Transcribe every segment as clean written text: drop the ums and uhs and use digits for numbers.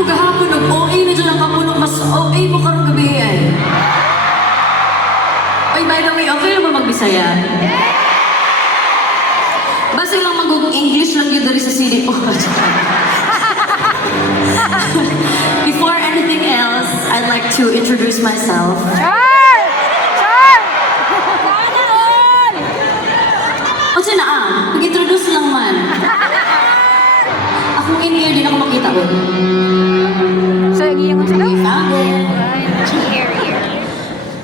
ko gahapon, nag-OA na dyan ang kapuno, mas OA mo karong gabi ay. Oy, by the way, okay lang ba magbisaya? Basta lang mag-English lang yun dari sa CD po. Before anything else, I'd like to introduce myself. Char! Char! O siya na mag-introduce lang man. Akong in-ear din ako makita ko. So, yung sila? Here.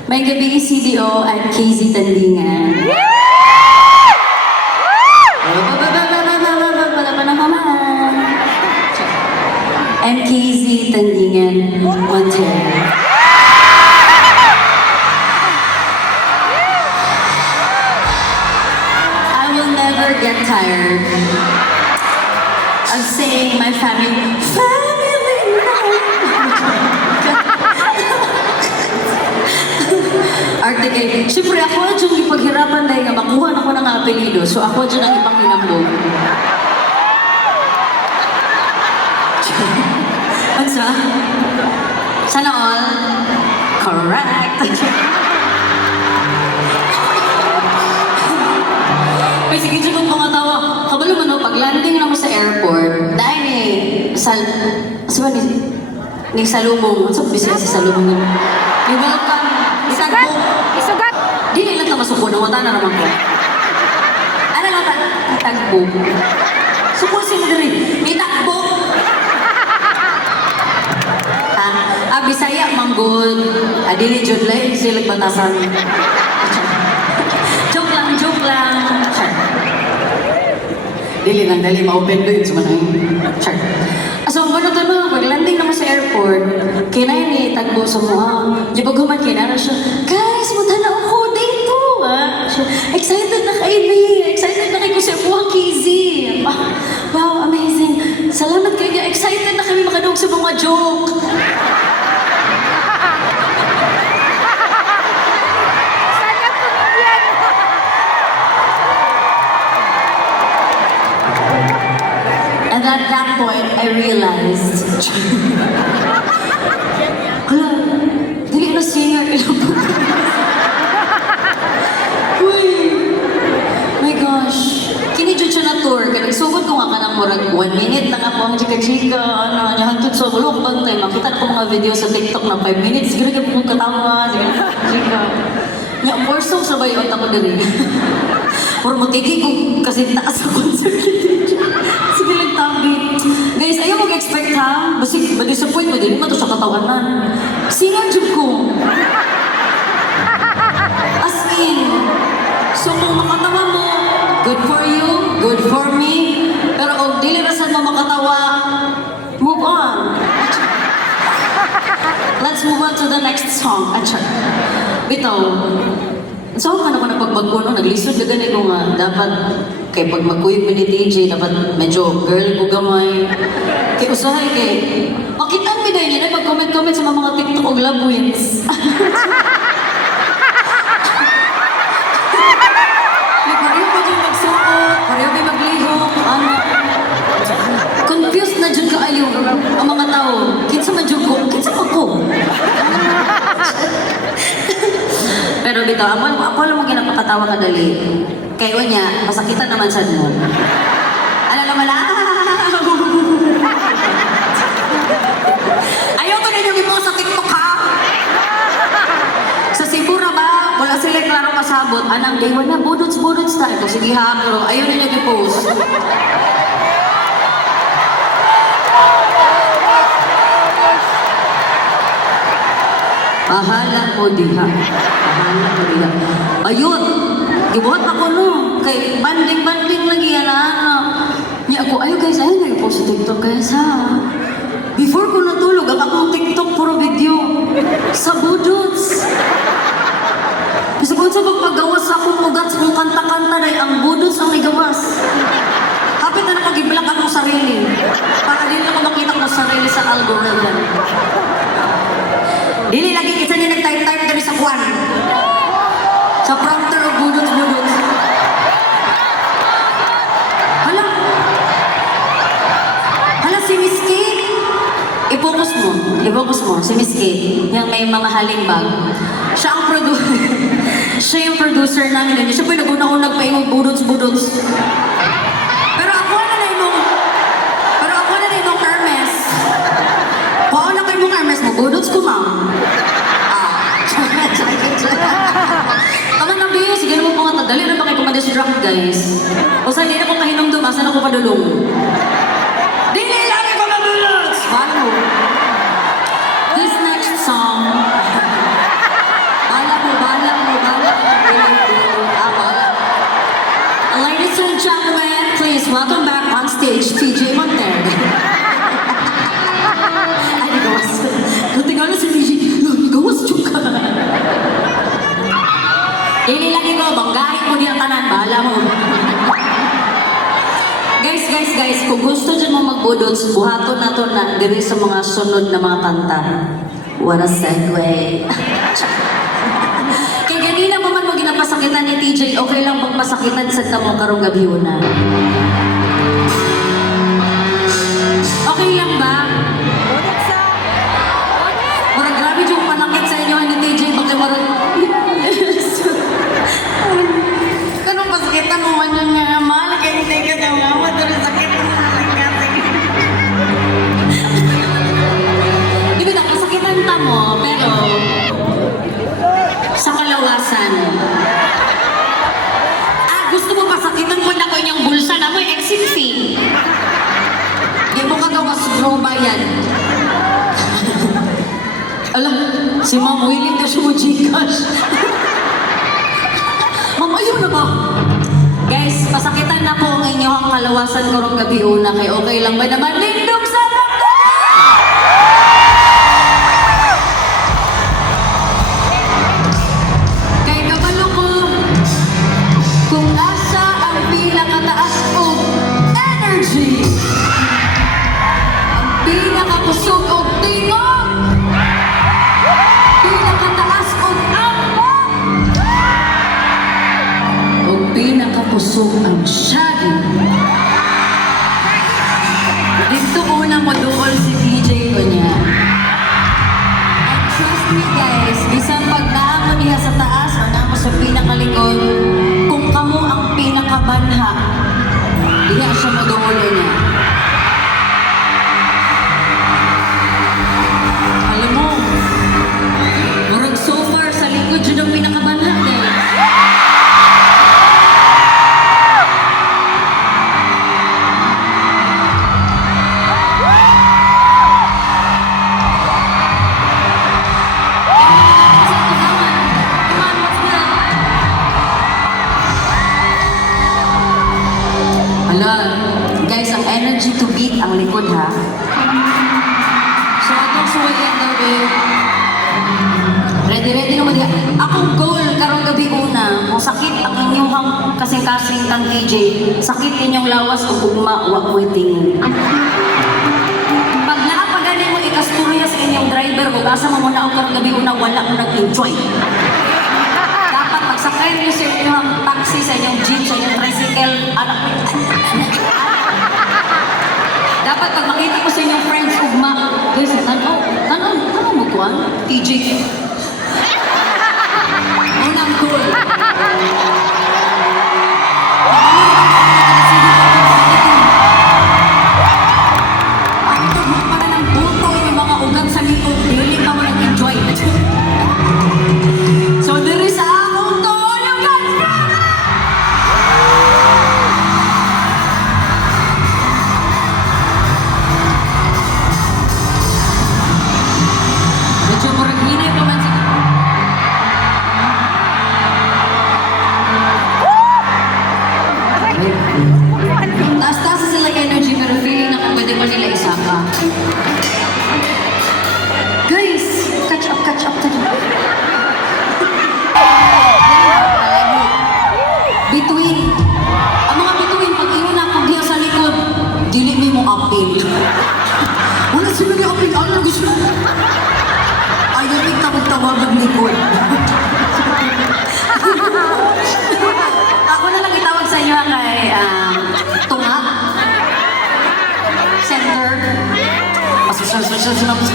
May gabi CDO at KZ Tandingan. And KZ Tandingan Montero. I will never get tired of saying my family Arte kay, siyempre ako dyan ipaghirapan dahil nga makuha na ko ng apelido, so ako dyan ang ibang hinambog. Ansa? Sana all? Correct! May sige dyan kong mga tawa. Kabalo man o, pag-landing na mo sa airport, dahil ba ni salubong, ano sa business sa salubong yun? Yung welcome, Isugat! Isugat! di lang ka masuko na wata na naman ko. Ano lang ka? Tagbo. Suko sila rin. May takbo. Bisaya, manggod. Dili, jud lang. Sila batasan. Joke lang. Dili lang, dali. Ma-open ko yun sa manang. Char. So, ano to no? Pag-landing naman sa airport, kinay ni tagbo sa mga. Di ba guman kinara siya, guys, mutana ako dito. Excited na kayo, excited na kayo sa Buwang Kizi. Wow, amazing. Salamat kayo. Excited na kami makadog sa mga joke. Sana comedian! And at that point, I realized, hala, dili na singer ilang Uy, my gosh. Kinidyo siya na tour. Kaya nagsugod ko nga ka ng murag 1 minute na nga po ang chika-chika. Ano, hantod sa bulok bantay. Makita ko mga video sa TikTok na 5 minutes. Siguro ka po katawa. Siguro chika. Nga, more songs na ba yun? Ako din. Or matiki ko kasi taas sa concert. Sige lang tabi. Guys, ayaw mag-expect ha. Basi, ma-disappoint mo din. Hindi to sa katawanan. Singer jud ko. As in. So kung makatawa mo, good for you, good for me. Pero kung dili rasan mo makatawa, move on. Let's move on to the next song. Achar. Bitaw. So, ano ko na pagbagpo no, naglisod na ganit ko nga, dapat, kay pag magkuyog mo ni TJ, dapat medyo girl ko gamay. Kay usahay kay, makitaan mi dahil yun, mag-comment-comment sa mga TikTok o love wins. May pareho pa dyan magsuot, pareho may maglihok, ano. Confused na dyan ka ayaw ang mga tao. Kinsa man dyan ko, kinsa man ko. Pero bitaw, ako lang mo ginapakatawa kadali. Kayo niya, masakitan naman sa mo. Ano naman ayaw ko ninyo ipo sa TikTok ha? Sa Sigura ba, wala sila klaro masabot. Anang day na, budots tayo. Sige ha, pero ayaw ninyo i-post. Bahala ko diha. Ayun! Gibuhat ako no. Kay banding-banding lagi yan Niya ako, ayaw guys, ayaw na po sa TikTok guys ha. Before ko natulog, ang akong TikTok puro video. Sa budots. Kasi kung sa pagpagawas sa akong ugat sa kong kanta-kanta dahil ang budots ang nagawas. Kapit na nakag-iblock ako sarili. Para din ako makita ko sarili sa algorithm. Dili lagi kita niya nag-type-type dari sa kwan. Sa prompter o budots-budots. Hala si Miss Kate. i-focus mo, si Miss Kate, yung may mamahaling bag. Siya ang producer, siya yung producer namin yun. Siya po yung nag-unang-unang pa yung budots-budots. Pero ako na yung Hermes. Kung na kayo mong Hermes mo, budots ko, ma'am. Kaman ng biyo, sige naman po nga, dali na ba kayo kumadestruct, guys? O sa hindi na po kahinumdum, asan ako padulong? Dili lang ako mabulots! Paano? This next song, bala mo. Ladies and gentlemen, please welcome back on stage, TJ Montero. Ay, nagawas. Natingala si TJ. Nagawas juga. Dili lagi ko, banggahin mo din ang tanan, bahala mo. Guys, kung gusto dyan mo magbudots, buhaton na to na diri sa mga sunod na mga kanta. What a segue. Kaya ganina pa man mo ginapasakitan ni TJ, okay lang bang pasakitan sa tamo karong gabi na? Okay lang ba? Marag grabe yung panakit sa inyo ni TJ, bakit marag... Kanong pasakitan mo man yun nga, mahal, kaya hindi ka sa mama, doon sakit mo Di ba nakasakitan ta mo, pero sa kalawasan. Gusto mo pasakitan ko na ko inyong bulsa na mo, exit fee. Di mo kagawas bro bayan. Alam, si Ma'am willing na siya mo Gcash. Ma'am, ayaw na ba? Guys, pasakitan na po ang inyong kalawasan karong gabi una kay okay lang ba naman? Lindog sa mundo! Kay kabalo ko, kung asa ang pinakataas kong energy, ang pinakakusog kong tingog, pinakataas kong ambok, o pinakapusog ang shaggy. Dito una mo doon si DJ ko niya. And trust me guys, isang pag naamo niya sa taas o naamo sa pinakalikod, kung kamo ang pinakabanha, diya siya madulo niya. Alam mo, murag so far sa likod yun ang pinakabanha guys. Guys, ang energy to beat ang likod ha. So atong suwayan gabi. Ready naman diya. Akong goal karong gabi una, kung sakit ang inyong kasing-kasing kang DJ, sakit inyong lawas o gugma, wag mo itingin. Pag naapaganin mo ikasturya sa inyong driver, kung asa mo muna ako karong gabi una, wala mo nag-enjoy. Dapat magsakay niyo sa inyong taxi, sa inyong jeep, sa inyong tricycle, anak mo. Dapat pag makita ko sa inyong friends, ugma, guys, ano mo ko TJ. Unang goal. Ang tugma pa na ng buto yung mga ugat sa likod, dili pa mo nag-enjoy. So, there is akong goal, you guys! Medyo murag hinay pa man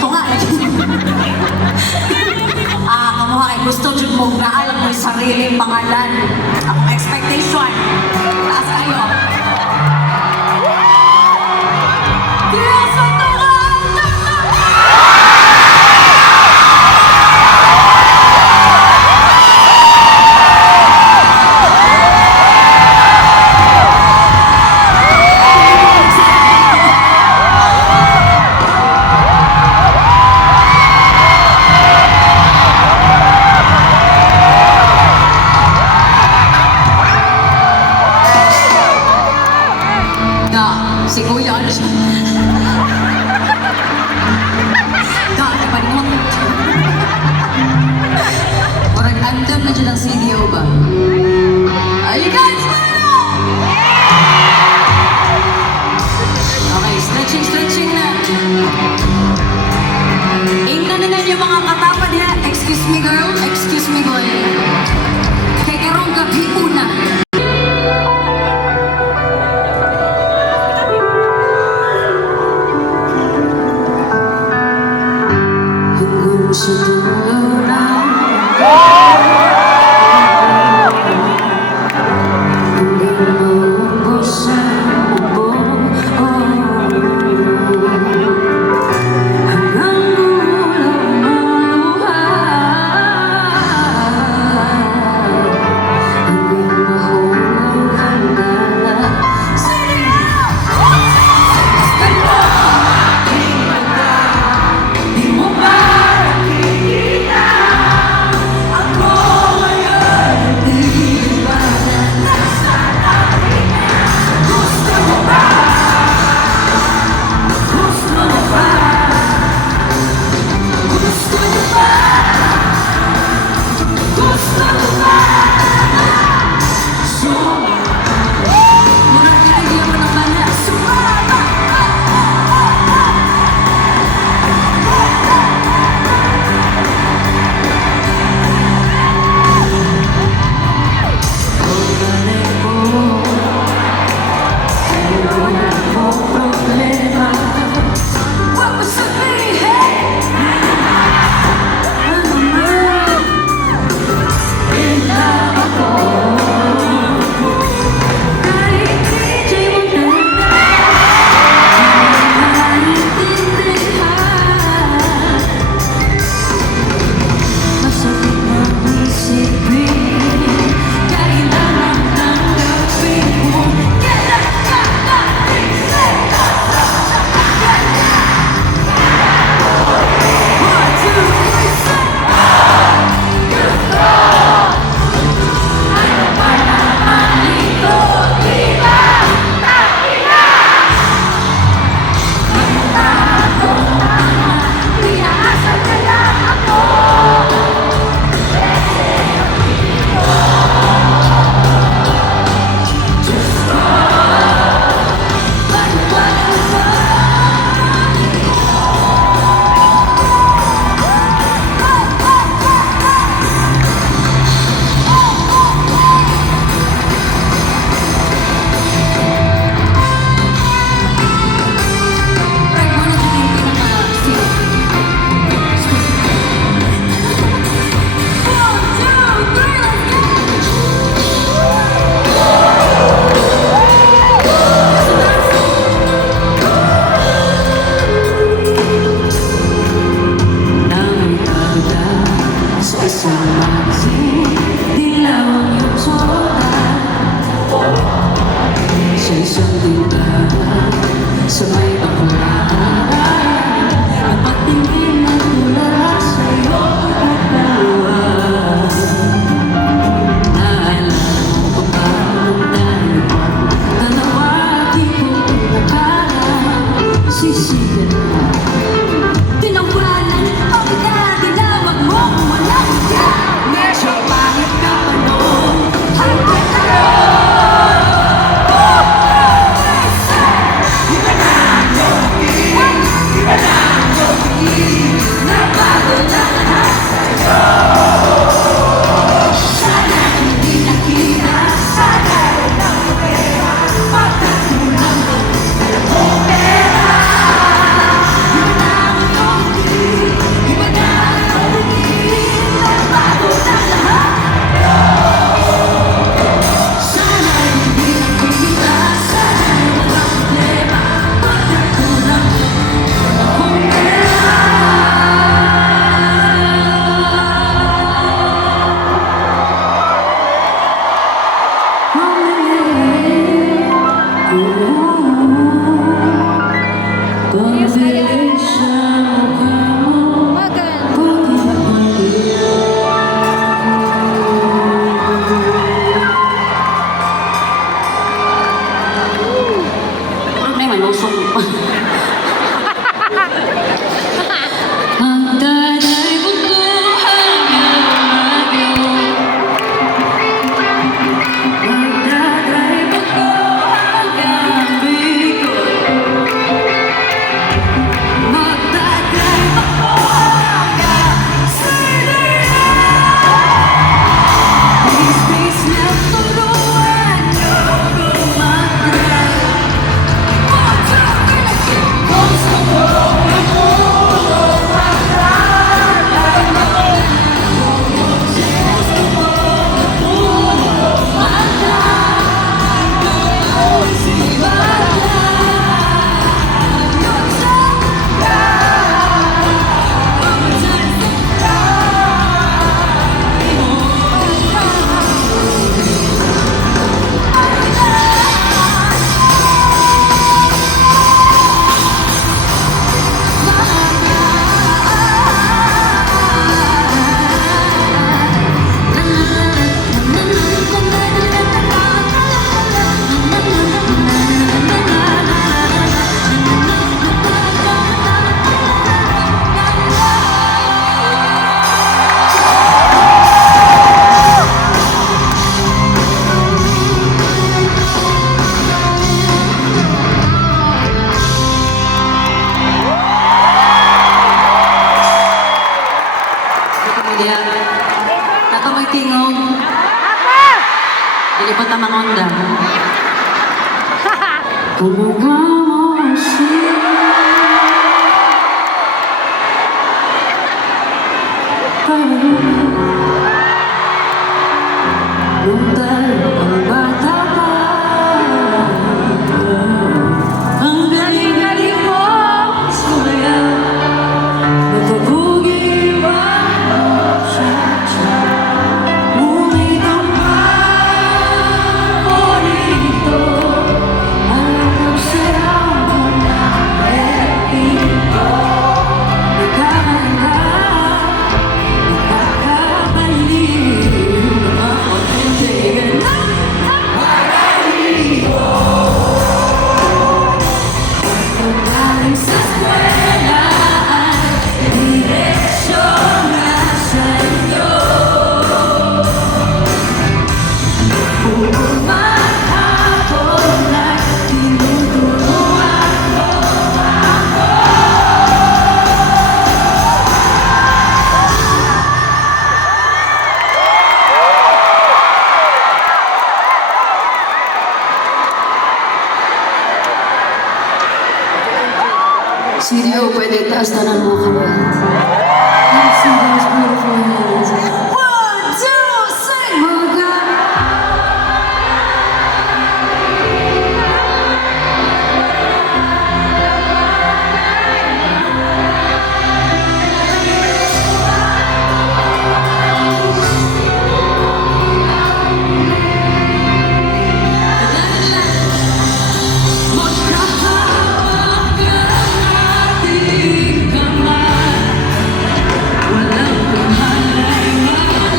tunga. Kamuha kay gusto dyan mo naalam mo yung sariling pangalan. Ang expectation. Taas kayo. Yes, ang tunga! Si Kuya, ano siya? Kaya pa rin mo. Parang andam na dyan ang CDO ba? Are you guys ready? Okay, stretching na. Ingnan na yung mga katapad ha. Excuse me girl, excuse me boy. Kay karong gabi una. Sa dulo na hindi maubos ang buong hanggang ulang maluhay hanggang mahulog ang dala sa iyo. Di mo ba nakikita ang Abot ang mga onda. Tulungan mo siya. Nung tayo ang bata pa, ang galing-galing mo, sumaya, napabugiwan mo siya. Ngunit ang paborito, ang pagsayang mo na ito, nagkakala. Sirio, pwede taas tanan mo kamay. Let's see those beautiful hands. 1, 2, sing! Mga magkahawak ng ating kamay. Walang kahalay-malay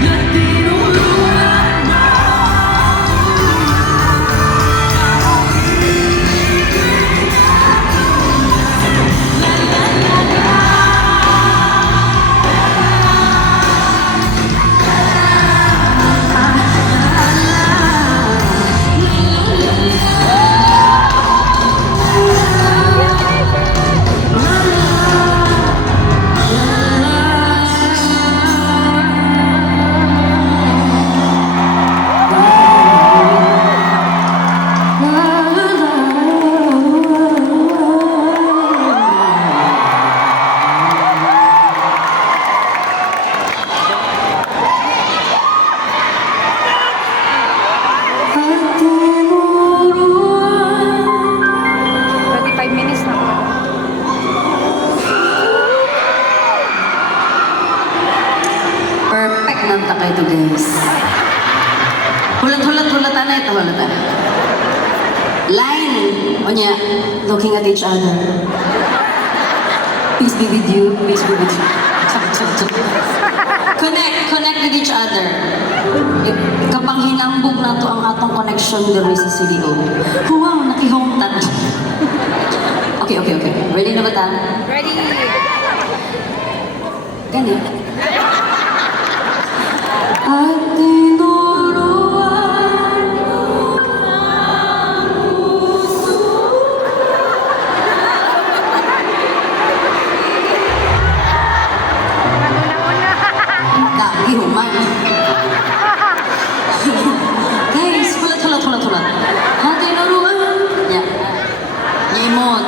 na tinulungan mo. At tinuruan 25 minutes na. perfect ng takay to guys. Hulat-hulat-hulatan na ito, hulatan. Line! O niya, looking at each other. Peace be with you, peace be with you. Connect with each other. Kapang hinambog na to ang atong connection diri sa CDO. Wow, nakihongtan. Okay. Ready na ba ta? Ready? Gani. At tinuruan mo ang puso. Gihuman. Guys, hulat. At tinuruan. Yeah. Yemon.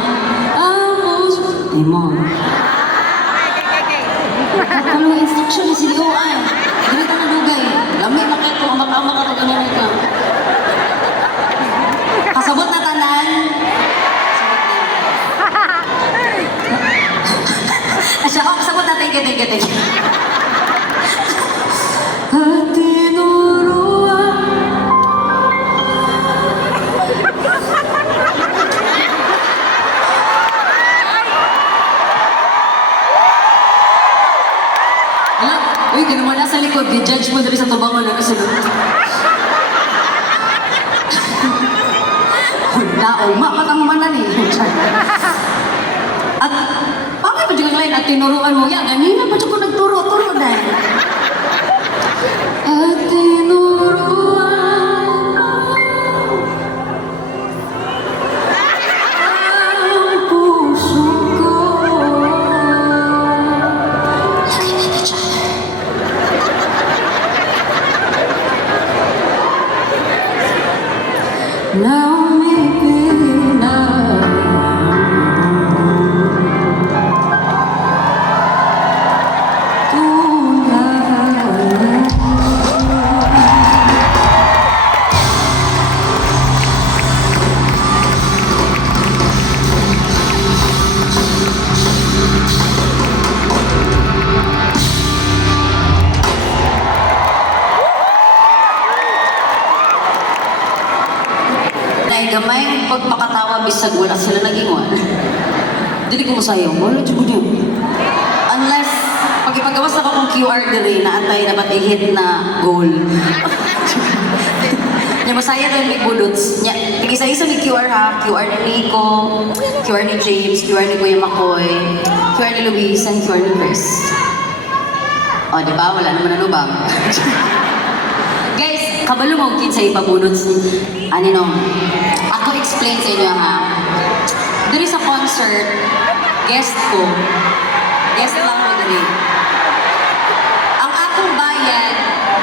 Ang puso. Yemon. Ano instruction ni Siligo ay? Ganito na dugay. Lamig na kayo. Amak-amak ka ito ganyan ito. Kasabot na tanan. Asya, kasabot na. Thank you. At tinuruan. Uy, ganun mo nasa likod. Di-judge mo dali sa tubangan na kasi. Mapatang manan eh. At, bakit pa dyan lain at tinuruan mo yan? Ganina pa dyan ko nagturo-turo na eh. At tinuruan ang puso ko. Looking at each other. gamay pagpakatawa bisag wala sila nag-ingon. Dili ko masayaw. Wala dyan yun. Unless, pag ipagawas ako kung QR diri, naantay na ba't i-hit na goal. Nya masaya rin may bullets. Nya, isa-isa may QR ha. QR ni Nico, QR ni James, QR ni Kuya Makoy, QR ni Luis, and QR ni Chris. O, di ba? Wala naman anubang. Guys, kabalo mo kin sa ipabulots. Ano no? Ako explain sa inyo ha. Diri sa concert, guest ko. Guest lang ko diri. Ang akong bayad,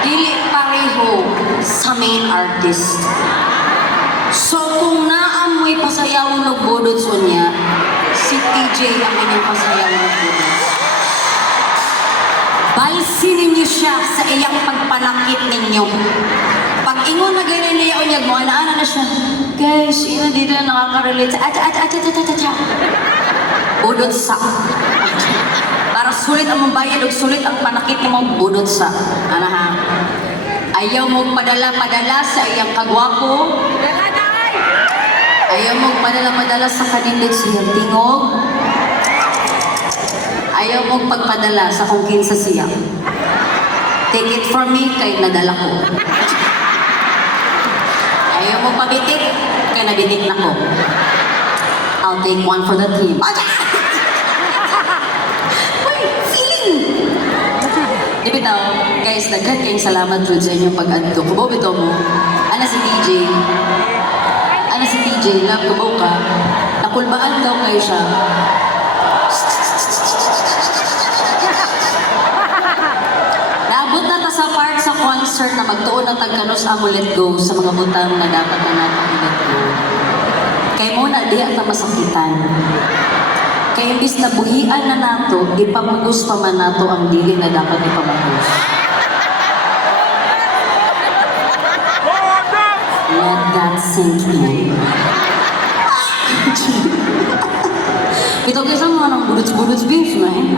dili pareho sa main artist. So kung naamoy pasayaw ng budots niya, si TJ ang inyong pasayaw ng budots. Balsin ninyo siya sa iyang pagpanakit ninyo. Pag ingon na ganyan niya unyag mo, ana na siya. Guys, ina dito na nakaka-relate sa acha. Budot sa. Para sulit ang mong bayad o sulit ang panakit mo, budot sa. Ana ha? Ayaw mong padala-padala sa iyang kagwapo. Ayaw mong padala-padala sa kanindot sa iyang tingog. Ayaw mong pagpadala sa kung kinsa siya. Take it from me, kay nadala ko. Ayaw mong pabitik, kay nabitik na ko. I'll take one for the team. Uy, feeling! Di bitaw, guys, daghan kayong salamat Jud sa inyong pag-adto. Kubaw bitaw mo, ana si TJ. Ana si TJ, kubaw ka. Nakulbaan daw kayo siya. Naabot na ta sa part sa concert na magtuon na tagkanos amo let go sa mga butang na dapat na natin let go. Kay mo na di ang masakitan. Kay imbis na buhian na nato, ipamagos pa man nato ang dili na dapat ipamagos. Let that sink in. Ito kasi mga nang budots-budots beef na eh.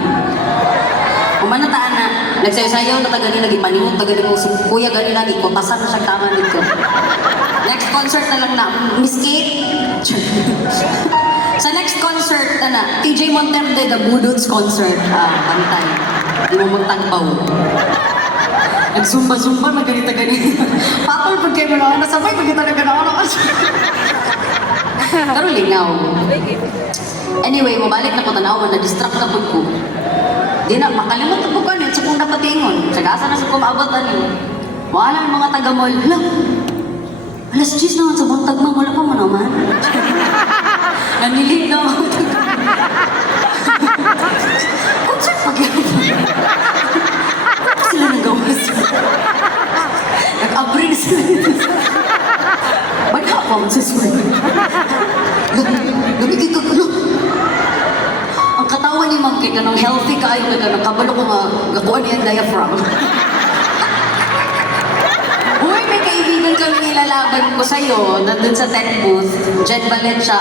Kumanataan na, nagsayaw na tagali lagi palimot, tagali mo si Kuya gani lagi ko, pasan na siya tama dito. Next concert na lang na, Miss Kate. Sa next concert na, TJ Monterde, the Budots concert. Pantay. Di mo magtagpaw. Nagsumba-sumba, naganita-ganita. Patol, pag kayo na nasabay, pag kita naganawa na pero lingaw. Anyway, mabalik na ko tanaw, na-distract na po ko. Di na, makalimot na po ko sa kung dapat ingon. Sagasa na sa kumabot na niyo. Wala ng mga taga-mall. Hala, alas 10 naman sa buntag mo, wala pa mo naman. Nanilip na ako. Concert pag yan. Ano sila nagawas? Nag-abring sila. Ba't ka pa mo sa swing? Lumigay ka, ang katawan ni Ma'am Kay kanang healthy kaayo kay kanang kabalo ko nga gakuan niya diaphragm. Uy, may kaibigan kami nilalaban ko sa'yo, nandun sa tech booth, Jen Valencia.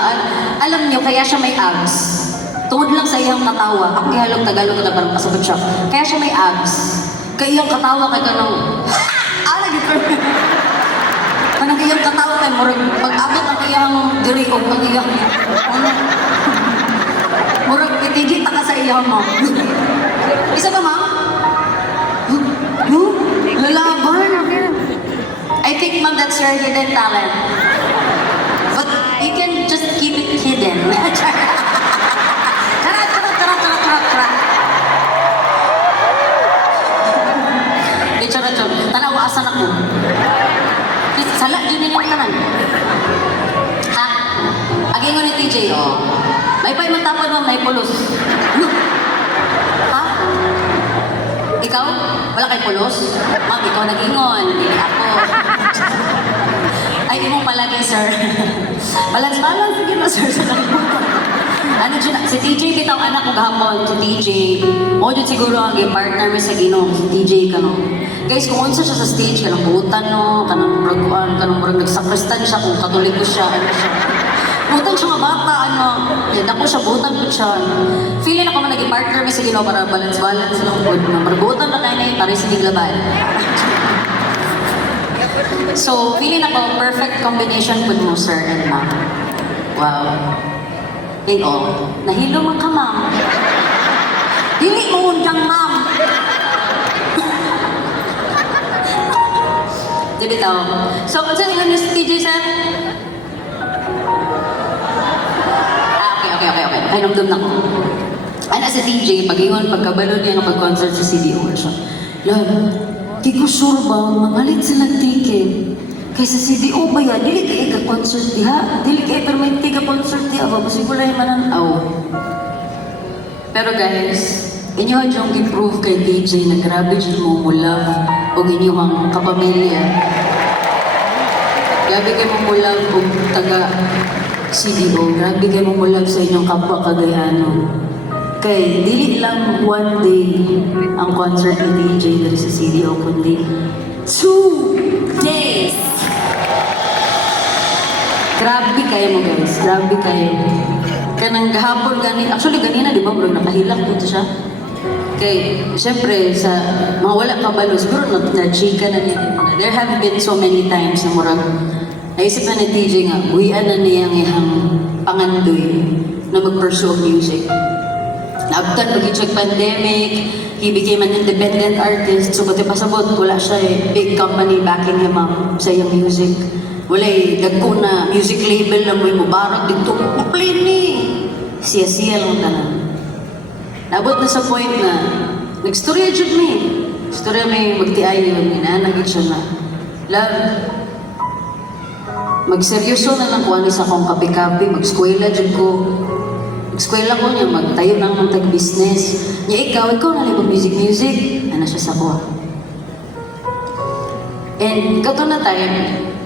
Alam niyo, kaya siya may abs. Tungod lang sa iyang katawa, ako kihalog Tagalog na parang pasabot siya. Kaya siya may abs. Kaya iyang katawa kay kanang, lagi ko. Kanang iyang katawa kay murag, pag-abot ang iyang diri o ang iyang, murag, itigita ka sa iyang mo. Isa ba, ma'am? No? Lalaban? I think, ma'am, that's your hidden talent. But you can just keep it hidden. Tara. Charot. Tanawa, asan ako? Sala, dyan nilang tanan. Ha? Agay mo ni TJ, oh. May pa'y matapon mo, may pulos. Ano? Ha? Ikaw? Wala kay pulos? Ma'am, ikaw nag-ingon. Hindi ako. Ay, di mo palagi, sir. Balance, sige na, sir. Ano dyan, si TJ kitang anak ko gahapon, si TJ. O dyan siguro ang partner mo sa Ginoo, si TJ ka no. Guys, kung unsa siya sa stage, kanang buutan no, kanang murag nagsakristan siya, kung katoliko siya, ano siya. Buutan siya mga bata, ano. Yan ako siya, buutan ko siya. Feeling ako man naging partner mo sa Ginoo para balance lang po. Marbuutan na tayo na yun, para sa niglaban. So, feeling ako, perfect combination po mo, sir and ma'am. Wow. Eh, oh, nahilo man ka, ma'am. Dili mo undang, ma'am. Di bitaw. So, kung saan yung TJ, sir? Okay. Ay, namdam na ko. Ano sa TJ, pag-ingon, pagkabalo niya ng pag-concert sa CDO, siya. Lalo, di ko sure ba, mamalit sila ticket. Kaysa CDO ba yan? Dili kayo ka-concert diha? Dili kayo permanente ka-concert diha? Masiguro yung mananaw. Pero guys, inyo yung i-prove kay DJ na grabe dyan mo love o inyong kapamilya. Grabe kayo mo love o taga CDO. Grabe kayo mo love sa inyong kapwa Cagayano. Kay dili lang one day ang concert ni DJ dari sa CDO, kundi 2 days. Grabe kayo mo guys, grabe kayo. Kanang gahapon gani, actually ganina di ba bro, nakahilak dito siya. Kay, syempre sa mga wala kabalo, siguro na-chika na niya. There have been so many times na murag, naisip na ni DJ nga, uwian na niya ang ihang pangandoy na mag-pursue of music. Naabtan mag-check pandemic, he became an independent artist, so pati pasabot, wala siya big company backing him up sa iyang music. Wala dagko na music label na may mubarag dito, play ni! Siya-siya lang tanan. Nabot na sa point na, nag-storya dyan mi. Storya may magtiay yun, minanagit siya na. Love, magseryoso na lang kung ano sa akong kapi-kapi, mag-skwela dyan ko. Mag-skwela ko niya, magtayo ng mga tag-business. Niya ikaw na lang music. Ano siya sa kuha. And kato na tayo,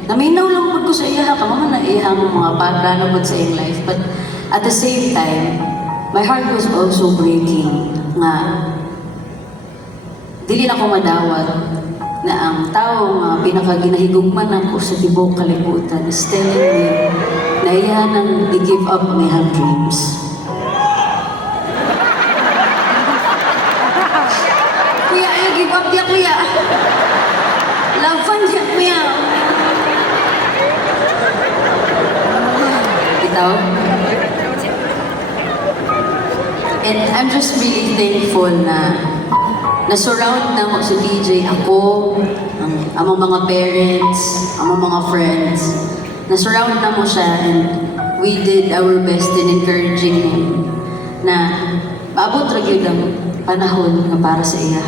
naminaw lang po ko sa iya, kama na iyang mga plano po sa iyong life. But at the same time, my heart was also breaking nga dili na ko madawat na ang taong pinakaginahigugman ako sa tibok kalibutan is telling me na iya nang i-give up my have dreams. Kuya, ayaw give up niya, kuya. Love fun niya, kuya. Bitaw? And I'm just really thankful na na-surround na ako sa DJ, ako, ang mga parents, ang mga friends. Na-surround na mo siya and we did our best in encouraging him na maabot ra gyud ang panahon nga para sa iya.